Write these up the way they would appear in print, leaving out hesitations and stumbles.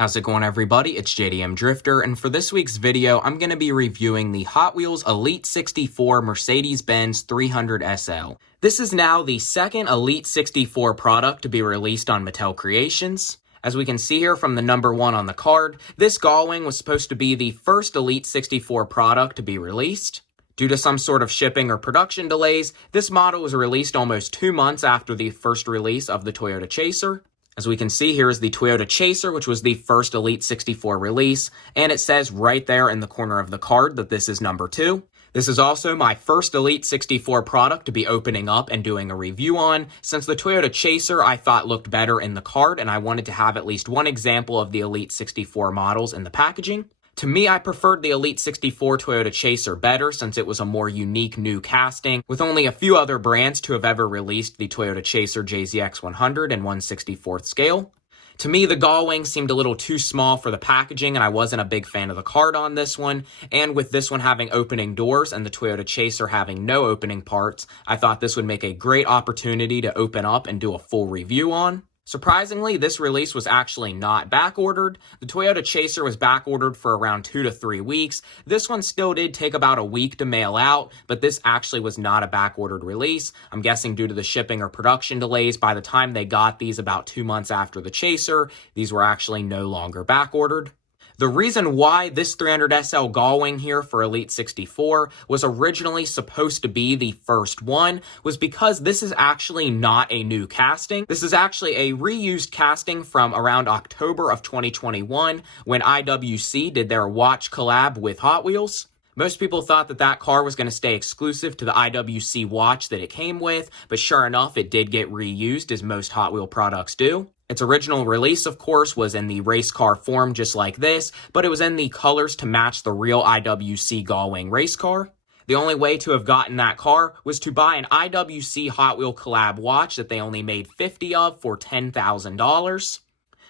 How's it going, everybody? It's JDM Drifter, and for this week's video, I'm going to be reviewing the Hot Wheels Elite 64 Mercedes-Benz 300 SL. This is now the second Elite 64 product to be released on Mattel Creations. As we can see here from the number 1 on the card, this Gullwing was supposed to be the first Elite 64 product to be released. Due to some sort of shipping or production delays, this model was released almost 2 months after the first release of the Toyota Chaser. As we can see, here is the Toyota Chaser, which was the first Elite 64 release, and it says right there in the corner of the card that this is number 2. This is also my first Elite 64 product to be opening up and doing a review on, since the Toyota Chaser I thought looked better in the card, and I wanted to have at least one example of the Elite 64 models in the packaging. To me, I preferred the Elite 64 Toyota Chaser better since it was a more unique new casting, with only a few other brands to have ever released the Toyota Chaser JZX 100 and 1/64th scale. To me, the Gullwing seemed a little too small for the packaging, and I wasn't a big fan of the card on this one. And with this one having opening doors and the Toyota Chaser having no opening parts, I thought this would make a great opportunity to open up and do a full review on. Surprisingly, this release was actually not back-ordered. The Toyota Chaser was back-ordered for around 2 to 3 weeks. This one still did take about a week to mail out, but this actually was not a back-ordered release. I'm guessing due to the shipping or production delays, by the time they got these about 2 months after the Chaser, these were actually no longer back-ordered. The reason why this 300 SL Gullwing here for Elite 64 was originally supposed to be the first one was because this is actually not a new casting. This is actually a reused casting from around October of 2021 when IWC did their watch collab with Hot Wheels. Most people thought that that car was going to stay exclusive to the IWC watch that it came with, but sure enough, it did get reused as most Hot Wheel products do. Its original release, of course, was in the race car form just like this, but it was in the colors to match the real IWC Gullwing race car. The only way to have gotten that car was to buy an IWC Hot Wheel collab watch that they only made 50 of for $10,000.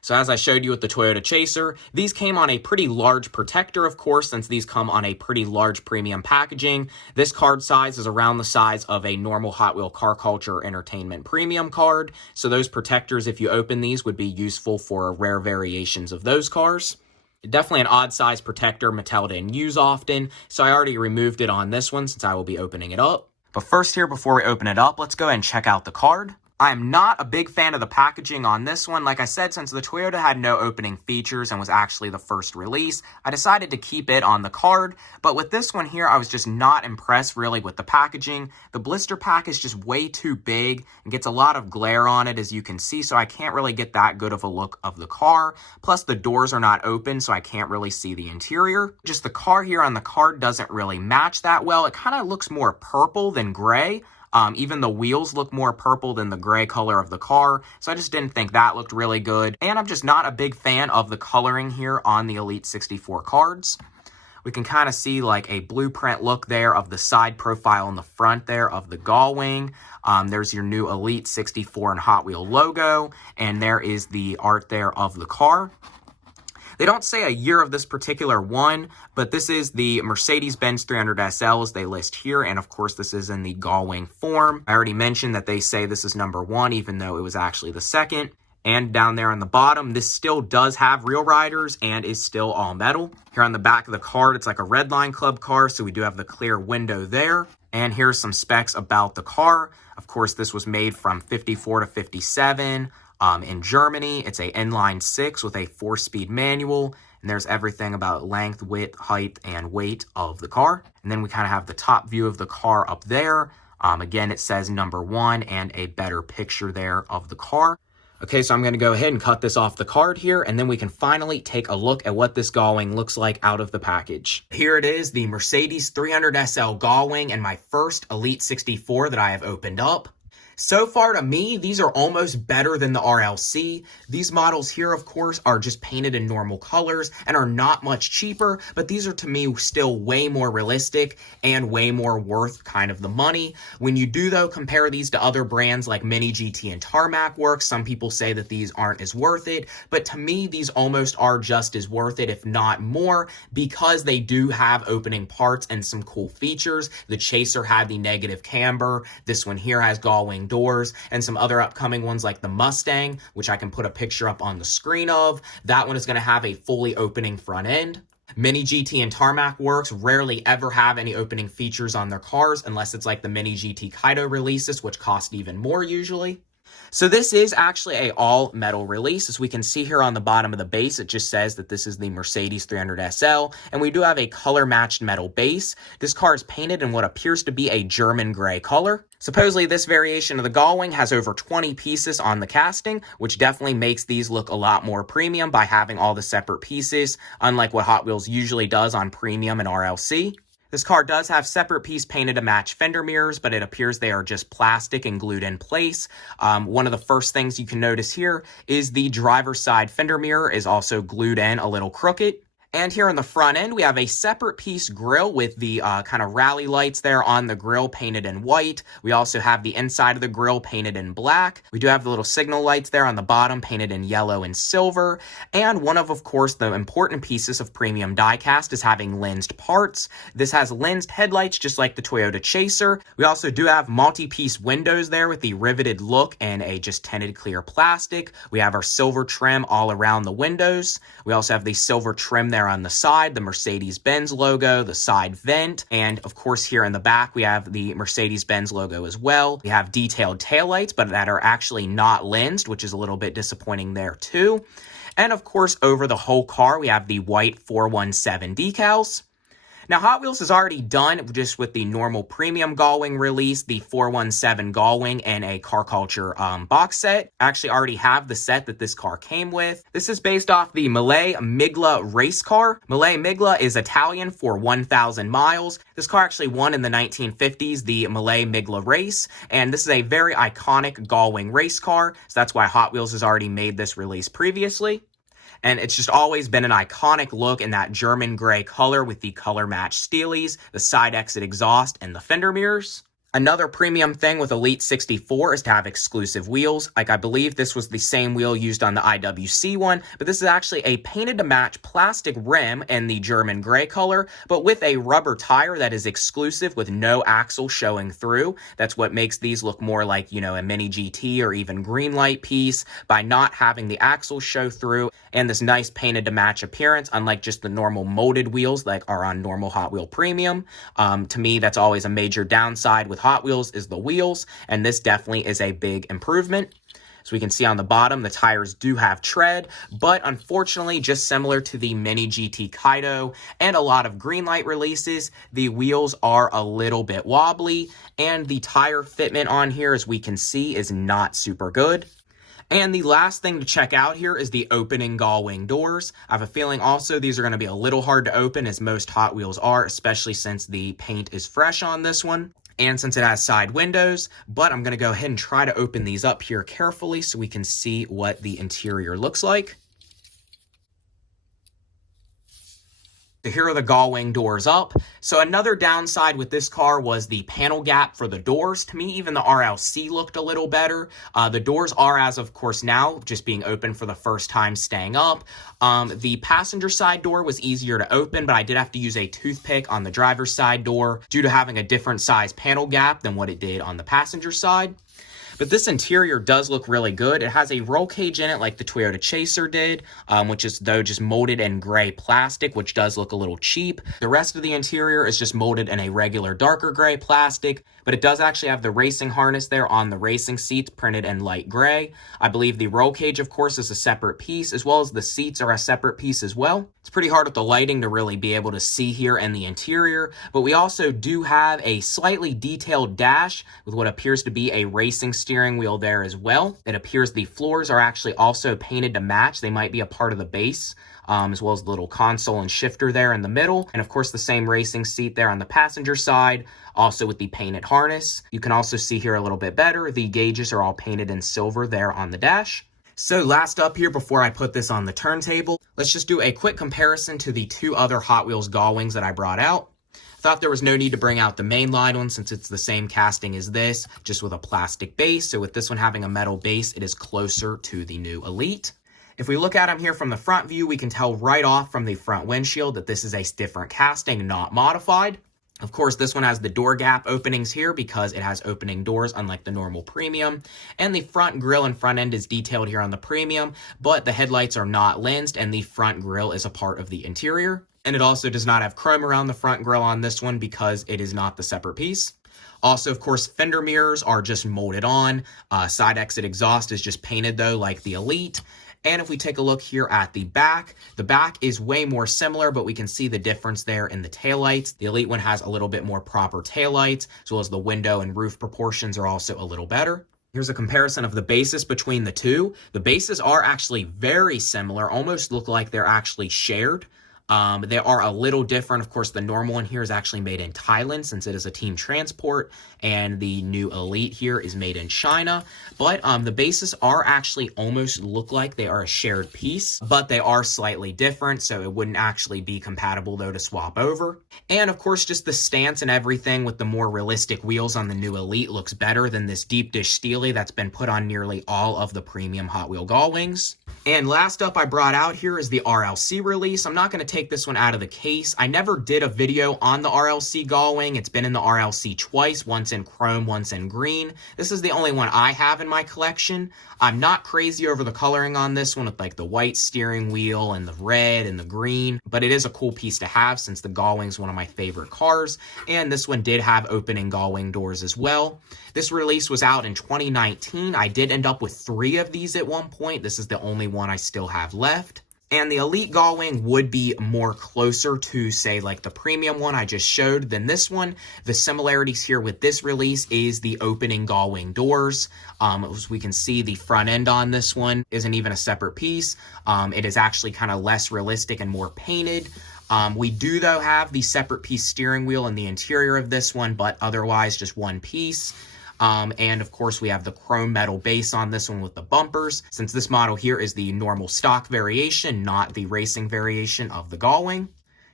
So as I showed you with the Toyota Chaser, these came on a pretty large protector, of course, since these come on a pretty large premium packaging. This card size is around the size of a normal Hot Wheel Car Culture Entertainment premium card. So those protectors, if you open these, would be useful for rare variations of those cars. Definitely an odd size protector Mattel didn't use often, so I already removed it on this one since I will be opening it up. But first here, before we open it up, let's go ahead and check out the card. I am not a big fan of the packaging on this one. Like I said, since the Toyota had no opening features and was actually the first release, I decided to keep it on the card. But with this one here, I was just not impressed really with the packaging. The blister pack is just way too big and gets a lot of glare on it, as you can see, so I can't really get that good of a look of the car. Plus, the doors are not open, so I can't really see the interior. Just the car here on the card doesn't really match that well. It kind of looks more purple than gray. Even the wheels look more purple than the gray color of the car, so I just didn't think that looked really good. And I'm just not a big fan of the coloring here on the Elite 64 cards. We can kind of see like a blueprint look there of the side profile in the front there of the Gullwing. There's your new Elite 64 and Hot Wheel logo, and there is the art there of the car. They don't say a year of this particular one, but this is the Mercedes-Benz 300 SL as they list here, and of course this is in the Gullwing form. I already mentioned that they say this is number 1, even though it was actually the second. And down there on the bottom, this still does have real riders and is still all metal. Here on the back of the card, it's like a Redline Club car, so we do have the clear window there. And here's some specs about the car. Of course, this was made from 54 to 57. In Germany, it's a inline 6 with a 4-speed manual, and there's everything about length, width, height, and weight of the car. And then we kind of have the top view of the car up there. Again, it says number 1 and a better picture there of the car. Okay, so I'm going to go ahead and cut this off the card here, and then we can finally take a look at what this Gullwing looks like out of the package. Here it is, the Mercedes 300 SL Gullwing, and my first Elite 64 that I have opened up. So far to me, these are almost better than the RLC. These models here, of course, are just painted in normal colors and are not much cheaper, but these are to me still way more realistic and way more worth kind of the money. When you do, though, compare these to other brands like Mini GT and Tarmac Works, some people say that these aren't as worth it, but to me, these almost are just as worth it, if not more, because they do have opening parts and some cool features. The Chaser had the negative camber. This one here has Gullwing Gullwing doors, and some other upcoming ones like the Mustang, which I can put a picture up on the screen of. That one is going to have a fully opening front end. Mini GT and Tarmac Works rarely ever have any opening features on their cars unless it's like the Mini GT Kaido releases, which cost even more usually. So this is actually a all metal release. As we can see here on the bottom of the base, it just says that this is the Mercedes 300 SL, and we do have a color matched metal base. This car is painted in what appears to be a German gray color. Supposedly this variation of the Gullwing has over 20 pieces on the casting, which definitely makes these look a lot more premium by having all the separate pieces, unlike what Hot Wheels usually does on premium and RLC. This car does have separate piece painted to match fender mirrors, but it appears they are just plastic and glued in place. One of the first things you can notice here is the driver's side fender mirror is also glued in a little crooked. And here on the front end, we have a separate piece grille with the kind of rally lights there on the grille painted in white. We also have the inside of the grille painted in black. We do have the little signal lights there on the bottom painted in yellow and silver. And one of course, the important pieces of premium diecast is having lensed parts. This has lensed headlights just like the Toyota Chaser. We also do have multi-piece windows there with the riveted look and a just tinted clear plastic. We have our silver trim all around the windows. We also have the silver trim there on the side, the Mercedes-Benz logo, the side vent, and of course here in the back we have the Mercedes-Benz logo as well. We have detailed taillights, but that are actually not lensed, which is a little bit disappointing there too. And of course over the whole car we have the white 417 decals. Now, Hot Wheels has already done, just with the normal premium Gullwing release, the 417 Gullwing and a Car Culture box set. I actually already have the set that this car came with. This is based off the Miele Miglia race car. Miele Miglia is Italian for 1,000 miles. This car actually won in the 1950s, the Miele Miglia race, and this is a very iconic Gullwing race car, so that's why Hot Wheels has already made this release previously. And it's just always been an iconic look in that German gray color with the color matched steelies, the side exit exhaust, and the fender mirrors. Another premium thing with Elite 64 is to have exclusive wheels. Like, I believe this was the same wheel used on the IWC one, but this is actually a painted to match plastic rim in the German gray color, but with a rubber tire that is exclusive with no axle showing through. That's what makes these look more like, you know, a Mini GT or even Greenlight piece by not having the axle show through and this nice painted to match appearance, unlike just the normal molded wheels like are on normal Hot Wheel Premium. To me, that's always a major downside with Hot Wheels is the wheels, and this definitely is a big improvement. So we can see on the bottom, the tires do have tread, but unfortunately, just similar to the Mini GT Kaido and a lot of Greenlight releases, the wheels are a little bit wobbly, and the tire fitment on here, as we can see, is not super good. And the last thing to check out here is the opening Gullwing doors. I have a feeling also these are going to be a little hard to open, as most Hot Wheels are, especially since the paint is fresh on this one. And since it has side windows, but I'm going to go ahead and try to open these up here carefully so we can see what the interior looks like. So here are the Gullwing doors up. So another downside with this car was the panel gap for the doors. To me, even the RLC looked a little better. The doors are, as of course now, just being open for the first time, staying up. The passenger side door was easier to open, but I did have to use a toothpick on the driver's side door due to having a different size panel gap than what it did on the passenger side. But this interior does look really good. It has a roll cage in it like the Toyota Chaser did, which is though just molded in gray plastic, which does look a little cheap. The rest of the interior is just molded in a regular darker gray plastic, but it does actually have the racing harness there on the racing seats printed in light gray. I believe the roll cage, of course, is a separate piece, as well as the seats are a separate piece as well. It's pretty hard with the lighting to really be able to see here in the interior, but we also do have a slightly detailed dash with what appears to be a racing steering wheel there as well. It appears the floors are actually also painted to match. They might be a part of the base, as well as the little console and shifter there in the middle. And of course, the same racing seat there on the passenger side, also with the painted harness. You can also see here a little bit better, the gauges are all painted in silver there on the dash. So last up here, before I put this on the turntable, let's just do a quick comparison to the two other Hot Wheels Gullwings that I brought out. Thought there was no need to bring out the mainline one since it's the same casting as this, just with a plastic base. So with this one having a metal base, it is closer to the new Elite. If we look at them here from the front view, we can tell right off from the front windshield that this is a different casting, not modified. Of course, this one has the door gap openings here because it has opening doors unlike the normal premium. And the front grille and front end is detailed here on the premium, but the headlights are not lensed and the front grille is a part of the interior. And it also does not have chrome around the front grille on this one because it is not the separate piece. Also, of course, fender mirrors are just molded on. Side exit exhaust is just painted though like the Elite. And if we take a look here at the back is way more similar, but we can see the difference there in the taillights. The Elite one has a little bit more proper taillights, as well as the window and roof proportions are also a little better. Here's a comparison of the bases between the two. The bases are actually very similar, almost look like they're actually shared. They are a little different. Of course, the normal one here is actually made in Thailand since it is a team transport, and the new Elite here is made in China. But the bases are actually almost look like they are a shared piece, but they are slightly different, so it wouldn't actually be compatible though to swap over. And of course, just the stance and everything with the more realistic wheels on the new Elite looks better than this deep dish steely that's been put on nearly all of the premium Hot Wheel Gullwings. And last up I brought out here is the RLC release. I'm not going to take this one out of the case. I never did a video on the RLC Gullwing. It's been in the RLC twice, once in chrome, once in green. This is the only one I have in my collection. I'm not crazy over the coloring on this one with like the white steering wheel and the red and the green, but it is a cool piece to have since the Gullwing is one of my favorite cars. And this one did have opening Gullwing doors as well. This release was out in 2019. I did end up with 3 of these at one point. This is the only one I still have left. And the Elite Gullwing would be more closer to, say, like the premium one I just showed than this one. The similarities here with this release is the opening Gullwing doors. As we can see, the front end on this one isn't even a separate piece. It is actually kind of less realistic and more painted. We do, though, have the separate piece steering wheel in the interior of this one, but otherwise just one piece. And of course we have the chrome metal base on this one with the bumpers, since this model here is the normal stock variation, not the racing variation of the Gullwing.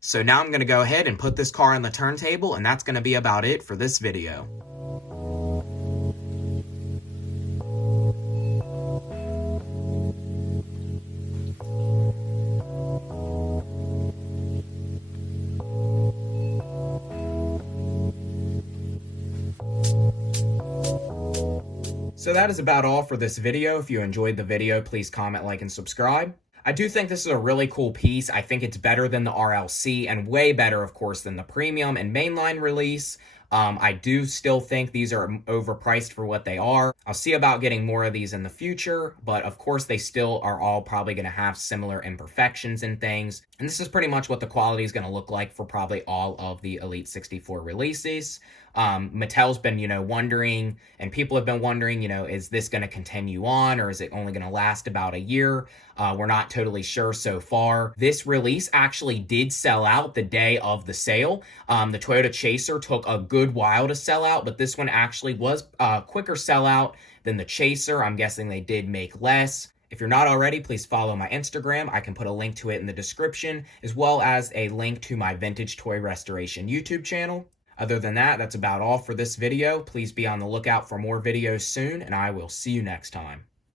So now I'm going to go ahead and put this car on the turntable, and that's going to be about it for this video. So that is about all for this video. If you enjoyed the video, please comment, like, and subscribe. I do think this is a really cool piece. I think it's better than the RLC and way better, of course, than the premium and mainline release. I do still think these are overpriced for what they are. I'll see about getting more of these in the future, but of course they still are all probably going to have similar imperfections and things. And this is pretty much what the quality is going to look like for probably all of the Elite 64 releases. Mattel's been, wondering, and people have been wondering, is this going to continue on, or is it only going to last about a year? We're not totally sure so far. This release actually did sell out the day of the sale. The Toyota Chaser took a good while to sell out, but this one actually was a quicker sellout than the Chaser. I'm guessing they did make less. If you're not already, please follow my Instagram. I can put a link to it in the description, as well as a link to my Vintage Toy Restoration YouTube channel. Other than that, that's about all for this video. Please be on the lookout for more videos soon, and I will see you next time.